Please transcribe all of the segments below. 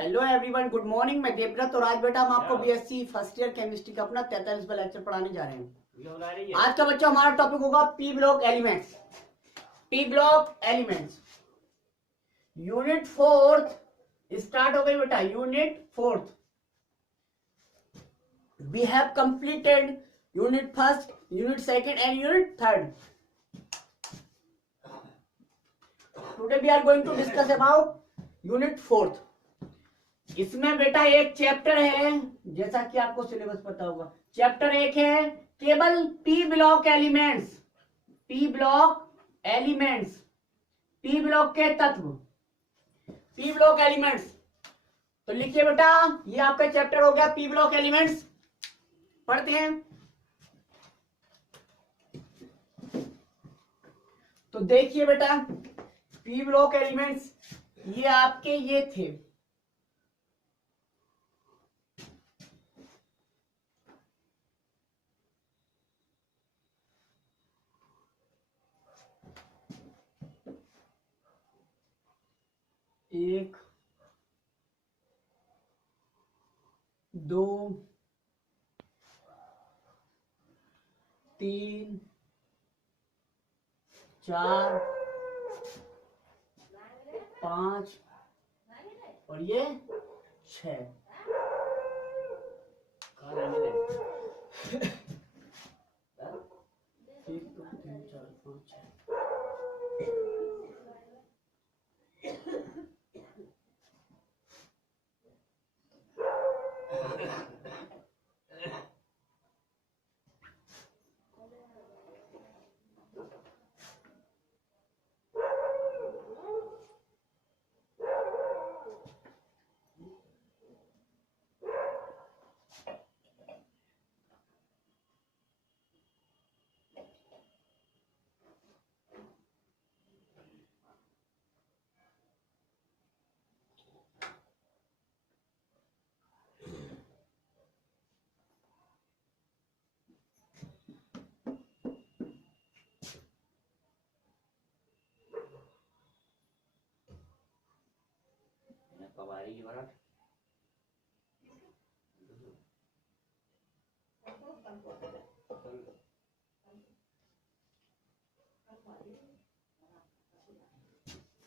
Hello everyone, good morning. मैं देवव्रत और आज बेटा हम आपको बीएससी फर्स्ट ईयर केमिस्ट्री का अपना 43वां लेक्चर पढ़ाने जा रहे हैं। आज का बच्चा हमारा टॉपिक होगा P block elements. P block elements unit fourth start हो गई बेटा। Unit fourth we have completed unit first, unit second and unit third. Today we are going to discuss about unit fourth. इसमें बेटा एक chapter है, जैसा कि आपको सिलेबस पता होगा। चैप्टर एक है केवल P block elements. P block elements, P block के तत्व, पी ब्लॉक एलिमेंट्स। तो लिखिए बेटा, ये आपका चैप्टर हो गया पी ब्लॉक एलिमेंट्स। पढ़ते हैं। तो देखिए बेटा, पी ब्लॉक एलिमेंट्स ये आपके ये थे। एक, दो, तीन, चार, पांच और ये 6। एक, दो, तीन, चार, पाँच, 6।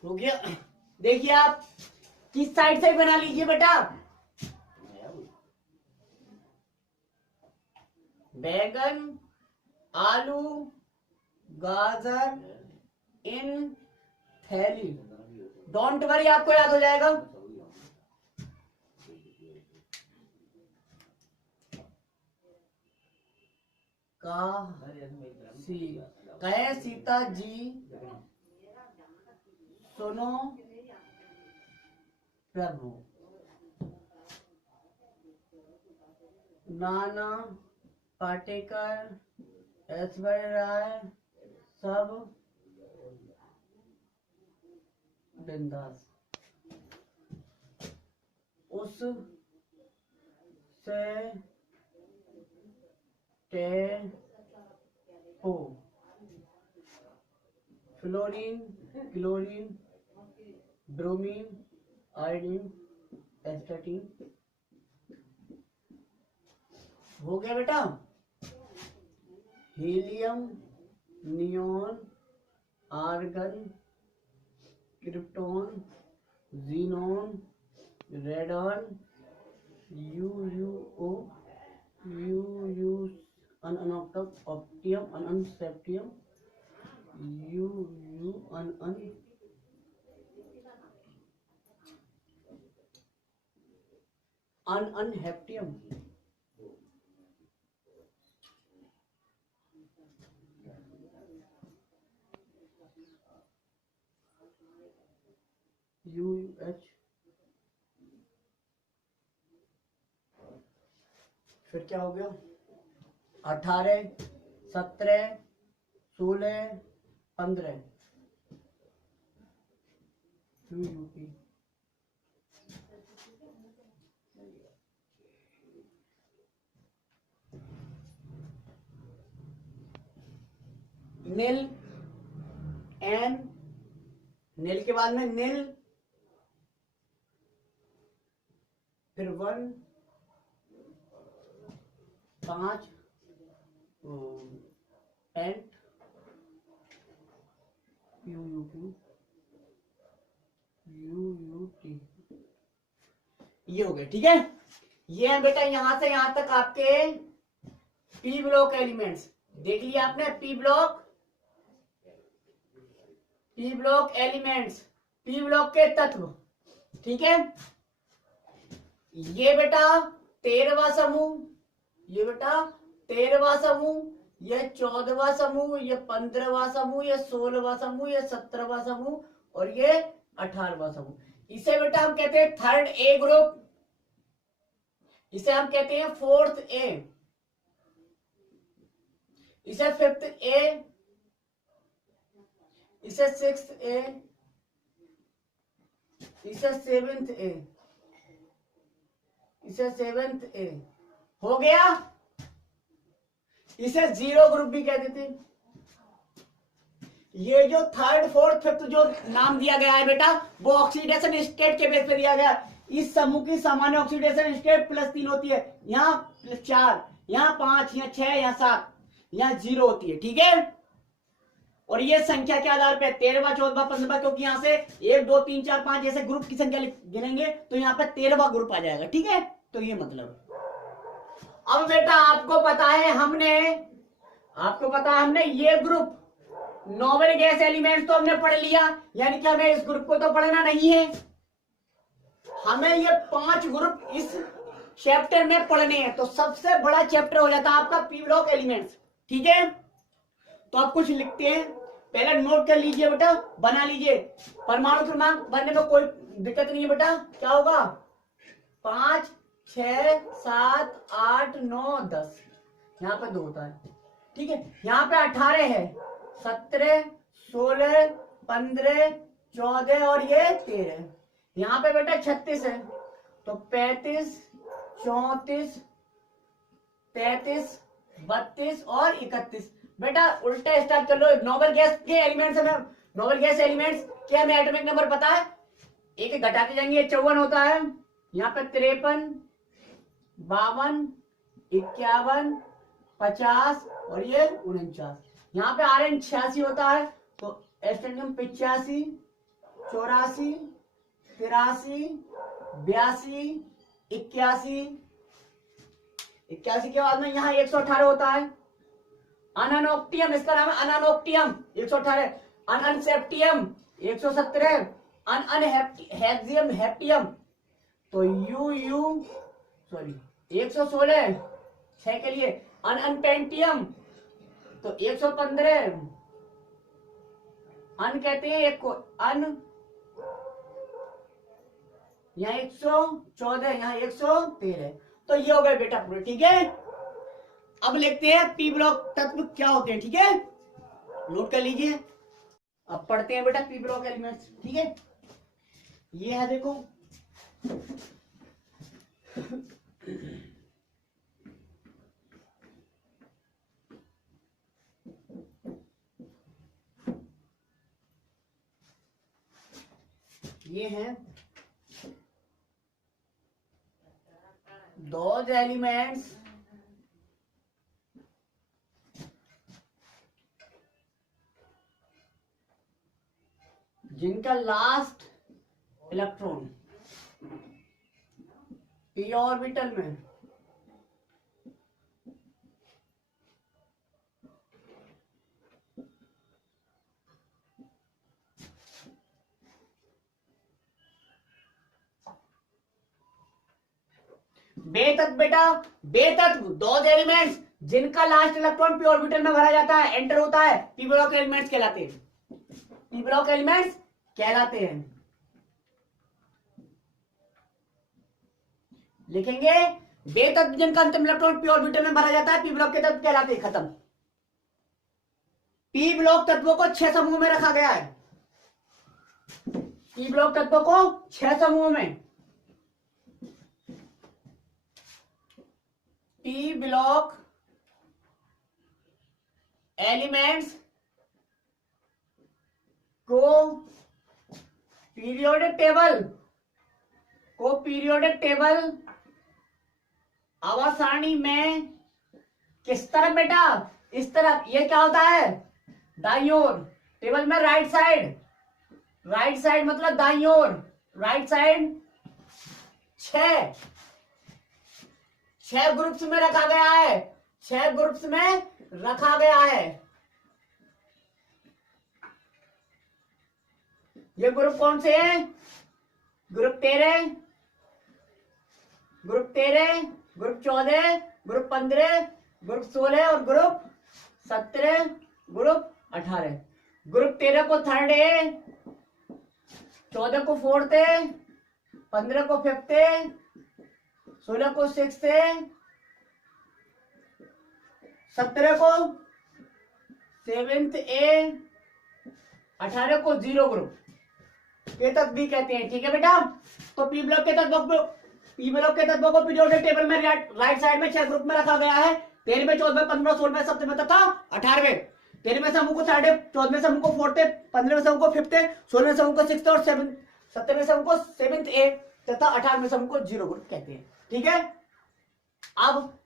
हो गया। देखिए आप किस साइड से बना लीजिए बेटा। बैगन, आलू, गाजर इन थैली। डोंट वरी, आपको याद हो जाएगा। कहे सीता जी सुनो प्रभु। नाना पाटेकर, ऐश्वर्या राय सब बिंदास। उस से टेपो। Fluorine, chlorine, bromine, iodine, astatine. हो गया बेटा। Helium, neon, argon, krypton, xenon, radon, यूयूओ, यूयू ऑप्टियम, सेप्टियम, यूयू हेप्टियम। यूएच। फिर क्या हो गया? 18, 17, 16, 15 यूपी। नील एन, नील के बाद में नील, फिर 1 5 एंड UUT ये हो गए। ठीक है, ये है बेटा यहां से यहां तक आपके पी ब्लॉक एलिमेंट्स। देख लिया आपने, P block elements, P block के तत्व। ठीक है, ये बेटा 13वां समूह, ये बेटा 13वां समूह, ये 14वां समूह, ये 15वां समूह, ये 16वां समूह, ये 17वां समूह और ये 18वां समूह। इसे बेटा हम कहते हैं थर्ड ए ग्रुप, इसे हम कहते हैं फोर्थ ए, इसे फिफ्थ ए, इसे सिक्स्थ ए, इसे सेवेंथ ए, इसे सेवेंथ ए। हो गया, इसे जीरो ग्रुप भी कहते थे। ये जो थर्ड फोर्थ फिफ्थ जो नाम दिया गया है बेटा, वो ऑक्सीडेशन स्टेट के बेस पे दिया गया। इस समूह की सामान्य ऑक्सीडेशन स्टेट +3 होती है, यहाँ +4, यहाँ 5, यहाँ 6, यहाँ 7, यहाँ 0 होती है। ठीक है, और ये संख्या के आधार पे 13वां 14वां 15वां, क्योंकि यहाँ से 1 2 3 4 5 जैसे ग्रुप की संख्या गिनेंगे तो यहाँ पे 13वां ग्रुप आ जाएगा। ठीक है, तो ये मतलब। अब बेटा आपको पता है हमने ये ग्रुप नोबल गैस एलिमेंट्स तो हमने पढ़ लिया, यानी कि हमें इस ग्रुप को तो पढ़ना नहीं है, हमें ये 5 ग्रुप इस चैप्टर में पढ़ने हैं। तो सबसे बड़ा चैप्टर हो जाता है आपका पी ब्लॉक एलिमेंट्स। ठीक है, तो आप कुछ लिखते हैं, पहले नोट कर लीजिए बेटा, बना लीजिए। परमाणु क्रमांक बनने में कोई दिक्कत नहीं है बेटा। क्या होगा, 5 6 7 8 9 10, यहाँ पे 2 होता है। ठीक है, यहाँ पे 18 है, 17 16 15 14 और ये 13। यहाँ पे बेटा 36 है, तो 35 34 33 32 और 31। बेटा उल्टे स्टार्ट कर लो। नोबल गैस के एलिमेंट्स में, नोबल गैस एलिमेंट्स के हमें एटॉमिक नंबर पता है, एक घटाते जाएंगे, 54 होता है, यहाँ पे 53 52 51 50 और ये 49। यहाँ पे Rn 86 होता है, तो एस्टेनियम 85 84 83 82 81 के बाद में यहाँ 118 होता है। अनअनोक्टियम, इसका नाम है अनअनोक्टियम 118, अनअनसेप्टियम 117, अनअनहेप्टियम हेप्टियम तो सॉरी 116 6 के लिए, अनअनपेंटियम तो 115, अन कहते हैं एक को, अन यहाँ 114, यहाँ 113। तो ये हो गए बेटा पूरे। ठीक है, अब लिखते हैं पी ब्लॉक तत्व क्या होते हैं। ठीक है, नोट कर लीजिए। अब पढ़ते हैं बेटा पी ब्लॉक एलिमेंट्स। ठीक है, ये है देखो, ये है those elements जिनका लास्ट इलेक्ट्रॉन पी ऑर्बिटल में बेतत्व, बेटा बेतत्व दोज एलिमेंट्स जिनका लास्ट इलेक्ट्रॉन पी ऑर्बिटल में भरा जाता है, एंटर होता है, पी ब्लॉक एलिमेंट्स कहलाते हैं। पी ब्लॉक एलिमेंट्स कहलाते हैं। लिखेंगे बेतत्व जिनका अंतिम इलेक्ट्रॉन पी ऑर्बिटल में भरा जाता है, पी ब्लॉक के तत्व कहलाते हैं। खत्म। पी ब्लॉक तत्वों को 6 समूह में रखा गया है। पी ब्लॉक तत्वों को 6 समूह में, पी ब्लॉक एलिमेंट्स को पीरियोडिक टेबल को पीरियोडिक टेबल आवर्त सारणी में किस तरफ बेटा, इस तरफ। ये क्या होता है, दाईं ओर। टेबल में राइट साइड, राइट साइड मतलब दाईं ओर, राइट साइड 6 ग्रुप्स में रखा गया है, 6 ग्रुप्स में रखा गया है। ये ग्रुप कौन से हैं, ग्रुप 13, ग्रुप 14, ग्रुप 15, ग्रुप 16 और ग्रुप 17, ग्रुप 18। ग्रुप 13 को थर्ड ए, 14 को फोर्थ ए, 15 को फिफ्थ ए, 16 को सिक्स्थ ए, 17 को सेवेंथ ए, 18 को जीरो ग्रुप के तत्व भी कहते हैं। ठीक है बेटा। तो पी ब्लॉक के तत्वों को पीरियोडिक टेबल में राइट साइड में 6 ग्रुप में रखा गया है। 13वें, 14वें, 15वें, 16वें, 17वें तथा 18वें। 13वें समूह को थर्ड, 14वें समूह को फोर्थ, 15वें समूह को फिफ्थ, 16वें समूह को सिक्स्थ और 17वें समूह को सेवेंथ ए तथा 18वें समूह को जीरो ग्रुप कहते हैं। ठीक है। अब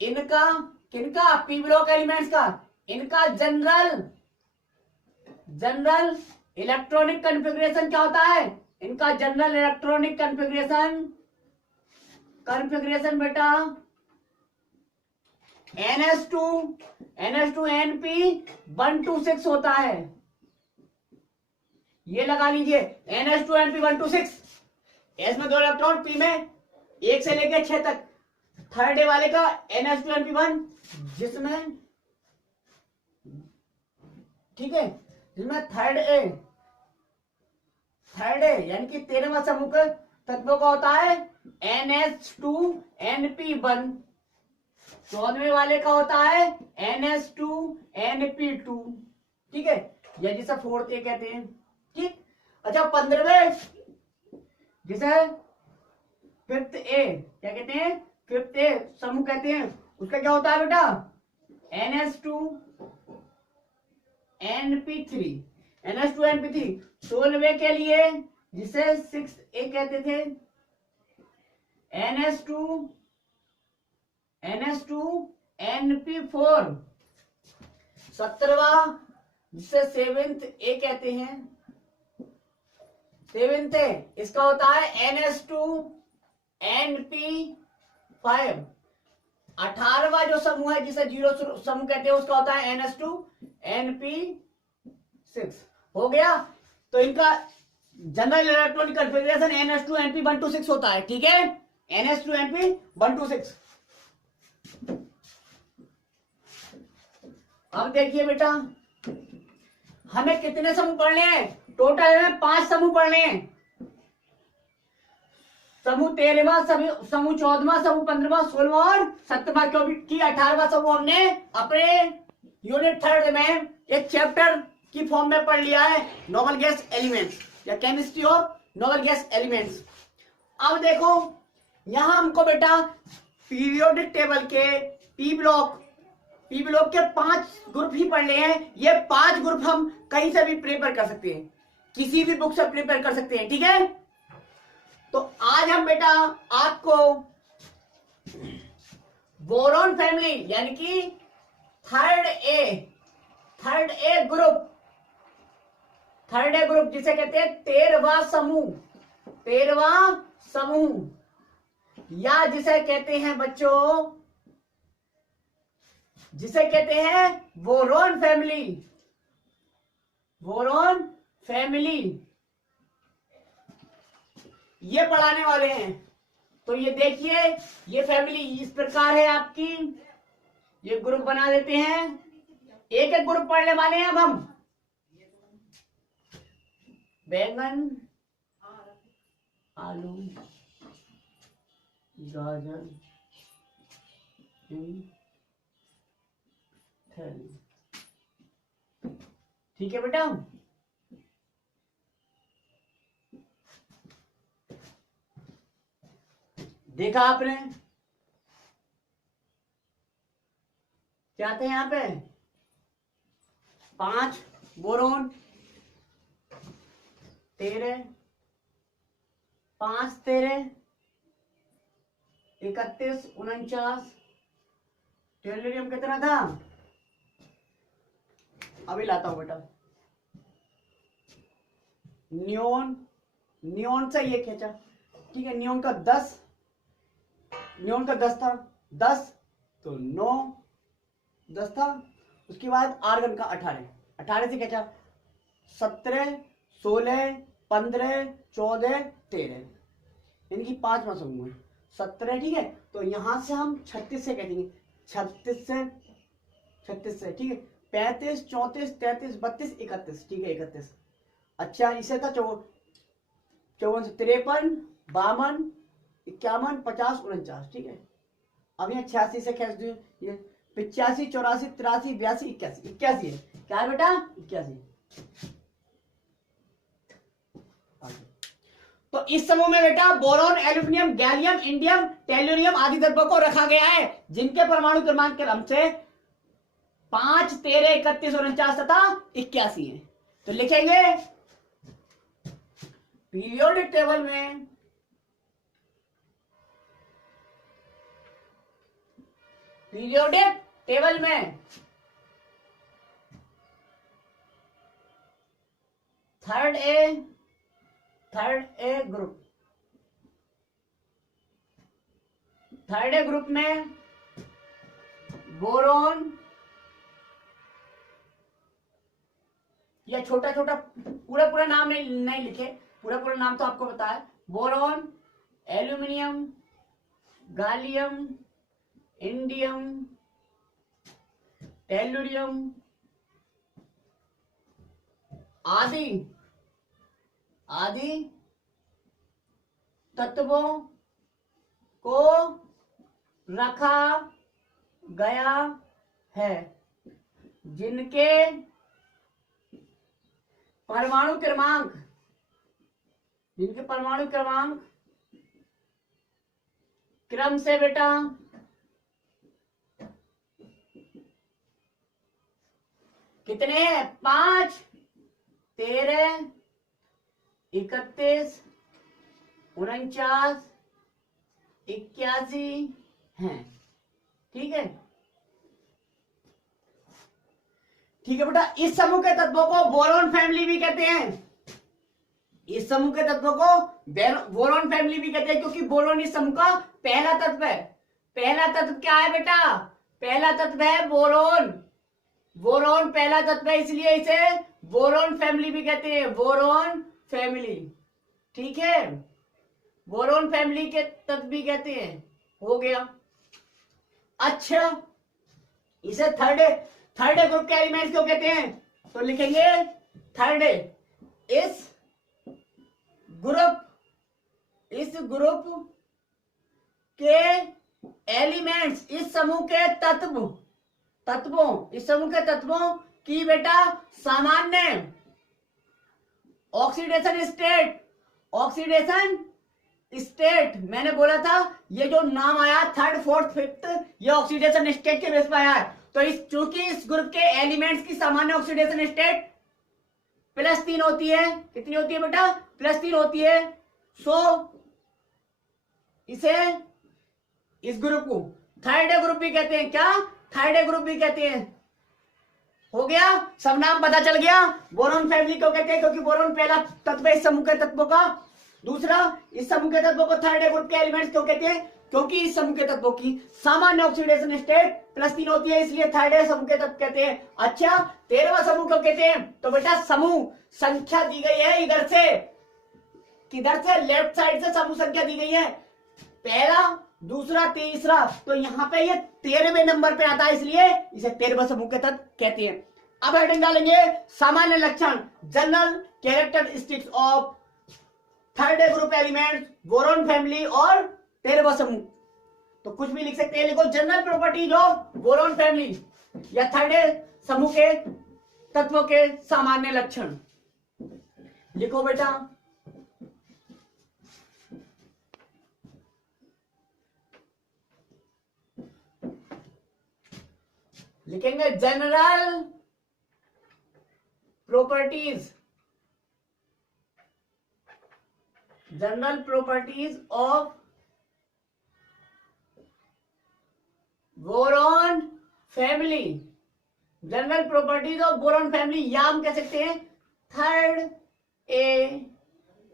इनका किनका, पी ब्लॉक एलिमेंट्स का, इनका जनरल इलेक्ट्रॉनिक कॉन्फ़िगरेशन क्या होता है, इनका जनरल इलेक्ट्रॉनिक कॉन्फ़िगरेशन बेटा NH2NP126 होता है। ये लगा लीजिए NH2NP126। एस में 2 इलेक्ट्रॉन, पी में 1 से लेकर 6 तक। थर्ड ए वाले का NH2NP1, जिसमें, ठीक है, जिसमें थर्ड ए यानी कि 13वां समूह के तत्वों का होता है NH2NP1। 14वें वाले का होता है NH2NP2। ठीक है, या जिसे फोर्थ ए कहते हैं। ठीक। अच्छा, 15वें जिसे फिफ्थ ए क्या कहते हैं, फिफ्थ ए समूह कहते हैं, उसका क्या होता है बेटा NH2NP3। 16वें के लिए जिसे 6 ए कहते थे NH2NP4। 17वां जिसे 7th ए कहते हैं, 7th ए, इसका होता है NH2NP5। 18वां जो समूह है जिसे जीरो समूह कहते हैं, उसका होता है NH2NP6। हो गया। तो इनका जनरल इलेक्ट्रॉनिक कॉन्फ़िगरेशन NH2NP126 होता है। ठीक है, NH2NP126। अब देखिए बेटा, हमें कितने समूह पढ़ने हैं, टोटल हमें 5 समूह पढ़ने हैं। समूह 13वां, समूह 14वां, समूह 15वां, 16वां और 17वां, क्योंकि 18वां समूह हमने अपने यूनिट 3 में एक चैप्टर की फॉर्म में पढ़ लिया है, नोबल गैस एलिमेंट्स या chemistry of noble gas elements. अब देखो, यहां हमको बेटा पीरियोडिक टेबल के पी ब्लॉक के 5 ग्रुप ही पढ़ने हैं। ये 5 ग्रुप हम कहीं से भी प्रिपेयर कर सकते हैं, किसी भी बुक से प्रिपेयर कर सकते हैं। ठीक है। तो आज हम बेटा आपको बोरॉन फैमिली यानी कि थर्ड ए ग्रुप जिसे कहते हैं 13वां समूह, या जिसे कहते हैं बच्चों, जिसे कहते हैं बोरॉन फैमिली, ये पढ़ाने वाले हैं। तो ये देखिए, ये फैमिली इस प्रकार है आपकी। ये ग्रुप बना देते हैं, एक एक ग्रुप पढ़ने वाले हैं अब हम। बैंगन, आलू, गाजर, ठीक है बेटा। देखा आपने क्या थे यहां पे, 5 बोरोन, 13 5 13 31 49। टेलोरियम कितना था, अभी लाता हूं बेटा। नियोन से ये खींचा, ठीक है। नियोन का 10 था, 10 तो 9 10 था। उसके बाद आर्गन का 18 से खींचा, 17 16 15 14 13, यानी कि 5 मास होंगे 17, ठीक है। तो यहां से हम 36 से कहेंगे, 36 से ठीक है। 35 34 33 32 31, ठीक है 31। अच्छा, इसे था 54 53 52 51 50 49, ठीक है। अब यहाँ 86 से खींच दो, ये 85 84 83 82 81 81 है। क्या है बेटा, 81। तो इस समूह में बेटा boron, aluminium, gallium, indium, tellurium आदि द्रव्यों को रखा गया है जिनके परमाणु क्रमांक क्रम से 5 13 31 49 तथा 81 है। तो लिखेंगे पीरियोडिक टेबल में थर्ड ए ग्रुप में बोरॉन, या छोटा छोटा पूरा नाम नहीं लिखे, पूरा नाम तो आपको पता है। Boron, aluminium, gallium, indium, tellurium आदि तत्वों को रखा गया है जिनके परमाणु क्रमांक क्रम से बेटा कितने हैं, 5 13 31 49 81 हैं, ठीक है। ठीक है बेटा, इस समूह के तत्वों को बोरॉन फैमिली भी कहते हैं। इस समूह के तत्वों को बोरॉन फैमिली भी कहते हैं, क्योंकि बोरॉन इस समूह का पहला तत्व है। पहला तत्व क्या है बेटा, पहला तत्व है बोरॉन। बोरॉन पहला तत्व है, इसलिए इसे बोरॉन फैमिली भी कहते हैं, बोरॉन फैमिली, ठीक है। बोरॉन फैमिली के तत्व भी कहते हैं, हो गया। अच्छा, इसे थर्ड ग्रुप के एलिमेंट्स क्यों कहते हैं, तो लिखेंगे थर्ड इस ग्रुप के एलिमेंट्स, इस समूह के तत्वों की बेटा सामान्य ऑक्सीडेशन स्टेट, मैंने बोला था ये जो नाम आया 3rd 4th 5th, ये ऑक्सीडेशन स्टेट के बेस पर आया है। तो चूंकि इस ग्रुप के एलिमेंट्स की सामान्य ऑक्सीडेशन स्टेट +3 होती है, कितनी होती है बेटा, +3 होती है। सो इसे, इस ग्रुप को थर्ड ग्रुप भी कहते हैं, क्या, थर्ड ग्रुप भी कहते हैं। हो गया, सब नाम पता चल गया। बोरॉन फैमिली क्यों कहते हैं, क्योंकि बोरॉन पहला तत्व है इस समूह के तत्वों का। दूसरा, इस समूह के तत्वों को थर्ड ग्रुप के एलिमेंट्स क्यों कहते हैं, क्योंकि इस समूह के तत्वों की सामान्य ऑक्सीडेशन स्टेट +3 होती है, इसलिए थर्ड समूह के तत्व कहते हैं। अच्छा, 13वां समूह क्यों कहते हैं, तो बेटा समूह संख्या दी गई है इधर से, किधर से, लेफ्ट साइड से समूह संख्या दी गई है, पहला दूसरा तीसरा, तो यहां पे ये 13वें नंबर पे आता है, इसलिए इसे 13वां समूह के तत्व कहते हैं। अब हेडिंग डालेंगे सामान्य लक्षण, general characteristics of third group elements, boron family और 13वां समूह। तो कुछ भी लिख सकते हैं, लिखो general properties of boron family या थर्ड समूह के तत्वों के सामान्य लक्षण लिखो बेटा। लिखेंगे general properties general properties of boron family, general properties of boron family, या हम कह सकते हैं थर्ड ए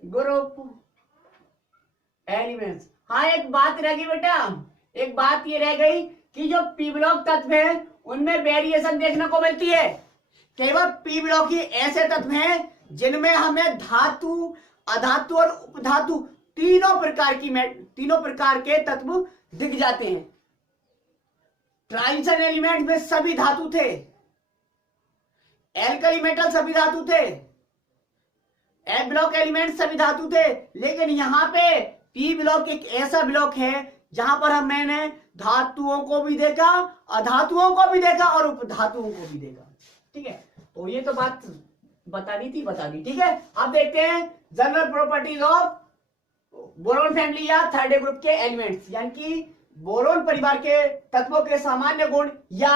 ग्रुप एलिमेंट्स। हाँ, एक बात रह गई बेटा, एक बात ये रह गई कि जो पी ब्लॉक तत्व है उनमें वेरिएशन देखने को मिलती है। केवल पी ब्लॉक ही ऐसे तत्व हैं जिनमें हमें धातु, अधातु और उपधातु तीनों प्रकार के तत्व दिख जाते हैं। ट्रांजिशन एलिमेंट में सभी धातु थे, एल्कली मेटल सभी धातु थे, एफ ब्लॉक एलिमेंट सभी धातु थे, लेकिन यहाँ पे पी ब्लॉक एक ऐसा ब्लॉक है जहां पर मैंने धातुओं को भी देखा, अधातुओं को भी देखा और उपधातुओं को भी देखा। ठीक है, तो ये तो बात बतानी थी, बता दी। ठीक है, अब देखते हैं general properties of boron family या थर्ड ए ग्रुप के एलिमेंट्स, यानी कि बोरॉन परिवार के तत्वों के सामान्य गुण या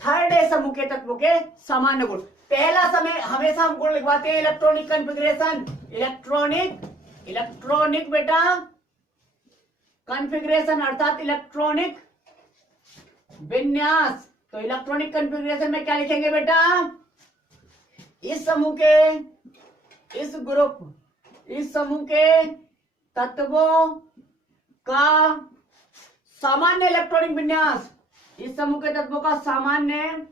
थर्ड ए समूह के तत्वों के सामान्य गुण। पहला समय हमेशा हम गुण लिखवाते हैं इलेक्ट्रॉनिक कॉन्फ़िगरेशन, इलेक्ट्रॉनिक बेटा कॉन्फ़िगरेशन अर्थात इलेक्ट्रॉनिक विन्यास। तो इलेक्ट्रॉनिक कॉन्फ़िगरेशन में क्या लिखेंगे बेटा, इस समूह के, इस समूह के तत्वों का सामान्य इलेक्ट्रॉनिक विन्यास, इस समूह के तत्वों का सामान्य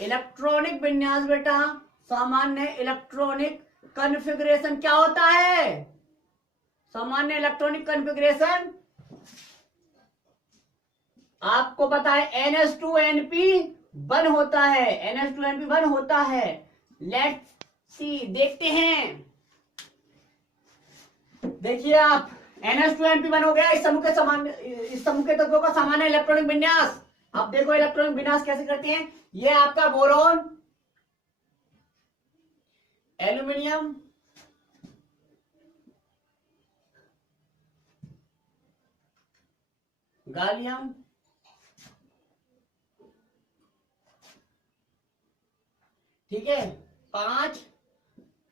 इलेक्ट्रॉनिक विन्यास बेटा, सामान्य इलेक्ट्रॉनिक कॉन्फ़िगरेशन क्या होता है, सामान्य इलेक्ट्रॉनिक कॉन्फ़िगरेशन आपको पता है NH2NP1 होता है, NH2NP1 होता है। लेट्स सी, देखते हैं, देखिए आप, NH2NP1 हो गया इस समूह के तत्वों का सामान्य इलेक्ट्रॉनिक विन्यास। अब देखो इलेक्ट्रॉनिक विन्यास कैसे करते हैं, ये आपका बोरॉन, एल्यूमिनियम, गालियम, ठीक है, 5,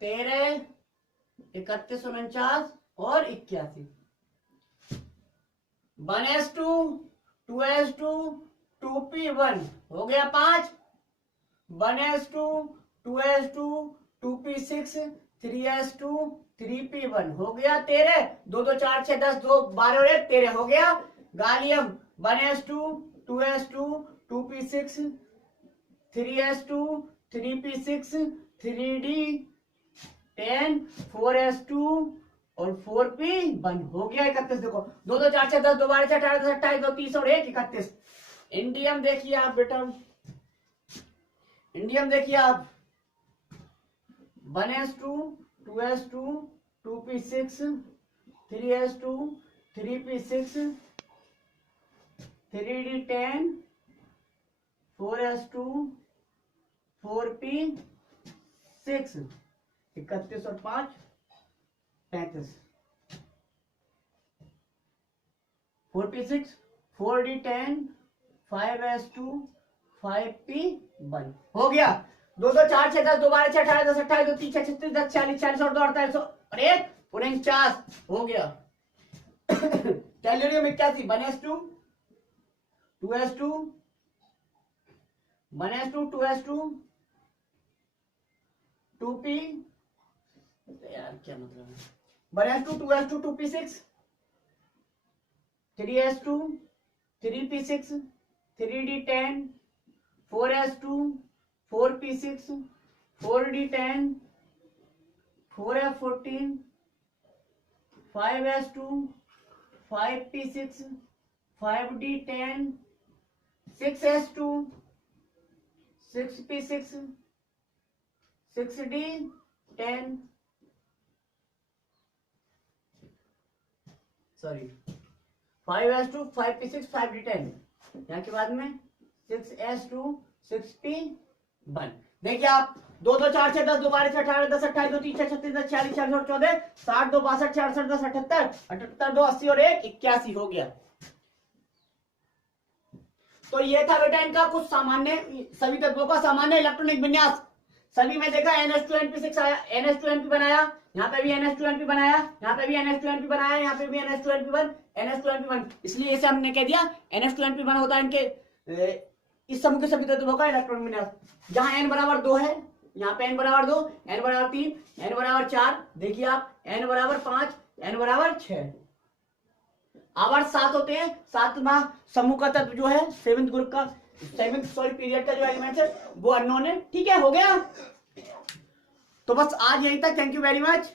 13, 31, 49 और 81, 1s2, 2s2, 2p1 हो गया 5, 1s2, 2s2, 2p6, 3s2, 3p1 हो गया 13, 2 2 4 6 10 2 12 और 1 13 हो गया। गालियम 1s2, 2s2, 2p6, 3s2, 3p6, 3d10, 4s2 और 4p1 हो गया 31। देखो 2 2 4 6 10 2 12 18 10 28 2 30 और 1 31। इंडियम देखिए आप बेटा, इंडियम देखिए आप, 1s2, 2s2, 2p6, 3s2, 3p6, 3d10, 4s2, 4p6, 31 और 5 35, 4p6, 4d10, 5s2, 5p1 हो गया। 2 2 4 6 10 2 12 6 18 10 28 2 30 36 10 40 40 और 2 48 और 1 49 हो गया। Tellurium 81, 1s2, 2s2, 1s2, 2s2, 2p, यार क्या मतलब है, 1s2, 2s2, 2p6, 3s2, 3p6, 3d10, 4s2, 4p6, 4d10, 4f14, 5s2, 5p6, 5d10, 6s2, 6p6, 6d10, sorry 5s2, 5p6, 5d10, यहाँ के बाद में 6s2, 6p1। देखिए आप 2 2 4 6 10 2 12 18 10 28 2 3 6 36 10 40 40 और 14 60 2 62 66 10 78 78 2 80 और 1 81 हो गया। तो ये था बेटा इनका कुछ सामान्य, सभी तत्वों का सामान्य इलेक्ट्रॉनिक विन्यास। सभी में देखा NH2NP6 आया, NH2NP बनाया, यहाँ पे भी NH2NP बनाया, यहाँ पे भी NH2NP बनाया, यहाँ पे भी NH2NP1, NH2NP1, इसलिए इसे हमने कह दिया NH2NP1 होता है इनके इस समूह के सभी तत्वों का इलेक्ट्रॉन विन्यास। जहां n बराबर 2 है, यहाँ पे n बराबर 2, n बराबर 3, n बराबर 4, देखिए आप n बराबर 5, n बराबर 6, आवर्त 7 होते हैं। 7वां समूह का तत्व जो है सेवेंथ ग्रुप का पीरियड का जो एलिमेंट है वो अननोन है। ठीक है, हो गया। तो बस आज यहीं तक। Thank you very much.